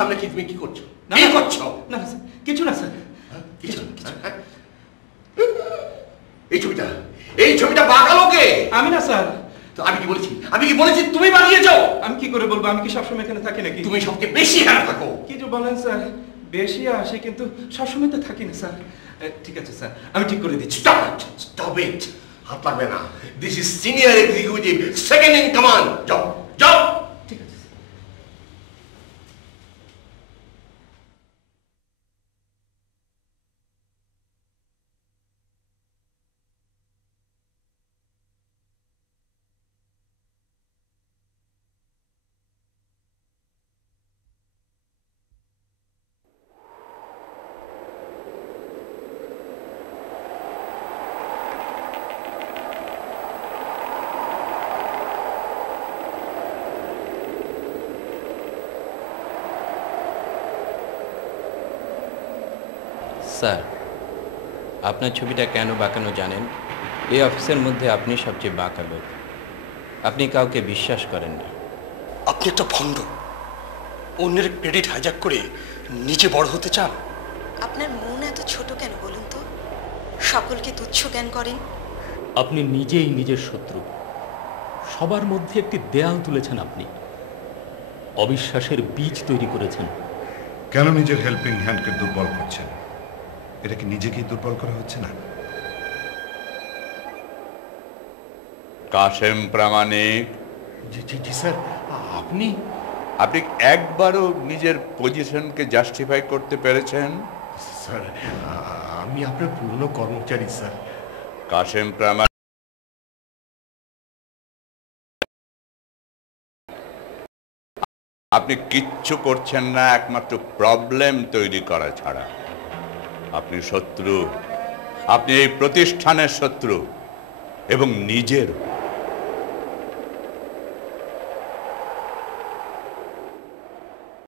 সামনে কি তুমি কি করছো? কি করছো? না স্যার, কিছু না স্যার, কিছু না। এই ছবিটা বাঁকালো কে? আমি না স্যার। তো আমি কি বলেছি তুমি বানিয়েছো? আমি কি করে বলবো? আমি কি সবসময় এখানে থাকি নাকি? তুমি সবচেয়ে বেশি এখানে থাকো। কি যে বলেন স্যার, বেশি আসে কিন্তু সবসময় তো থাকি না স্যার। ঠিক আছে স্যার, আমি ঠিক করে দিচ্ছি। স্টপ ইট, হাত লাগবে না। This is senior executive, second in command. যাও যাও। ঠিক আছে। স্যার, আপনার ছবিটা কেন বাঁকানো জানেন? এই অফিসের মধ্যে আপনি সবচেয়ে বাঁকা লোক। আপনি কাউকে বিশ্বাস করেন না। আপনি একটা ভণ্ড, অন্যের ক্রেডিট হাইজ্যাক করে নিজে বড় হতে চান। আপনার মন এত ছোট কেন বলুন তো? সকলকে তুচ্ছ জ্ঞান করেন। আপনি নিজেই নিজের শত্রু। সবার মধ্যে একটি দেয়াল তুলেছেন আপনি, অবিশ্বাসের বীজ তৈরি করেছেন। কেন নিজের হেল্পিং হ্যান্ডকে দুর্বল করছেন? এটা কি নিজেকেই দুর্বল করা হচ্ছে না? কাশেম প্রামাণিক। জি স্যার। আপনি একবারও নিজের পজিশনকে জাস্টিফাই করতে পেরেছেন? স্যার, আমি আপনার পুরনো কর্মচারী স্যার। কাশেম প্রামাণিক, আপনি কিচ্ছু করছেন না একমাত্র প্রবলেম তৈরি করা ছাড়া। আপনি শত্রু, আপনি এই প্রতিষ্ঠানের শত্রু এবং নিজের।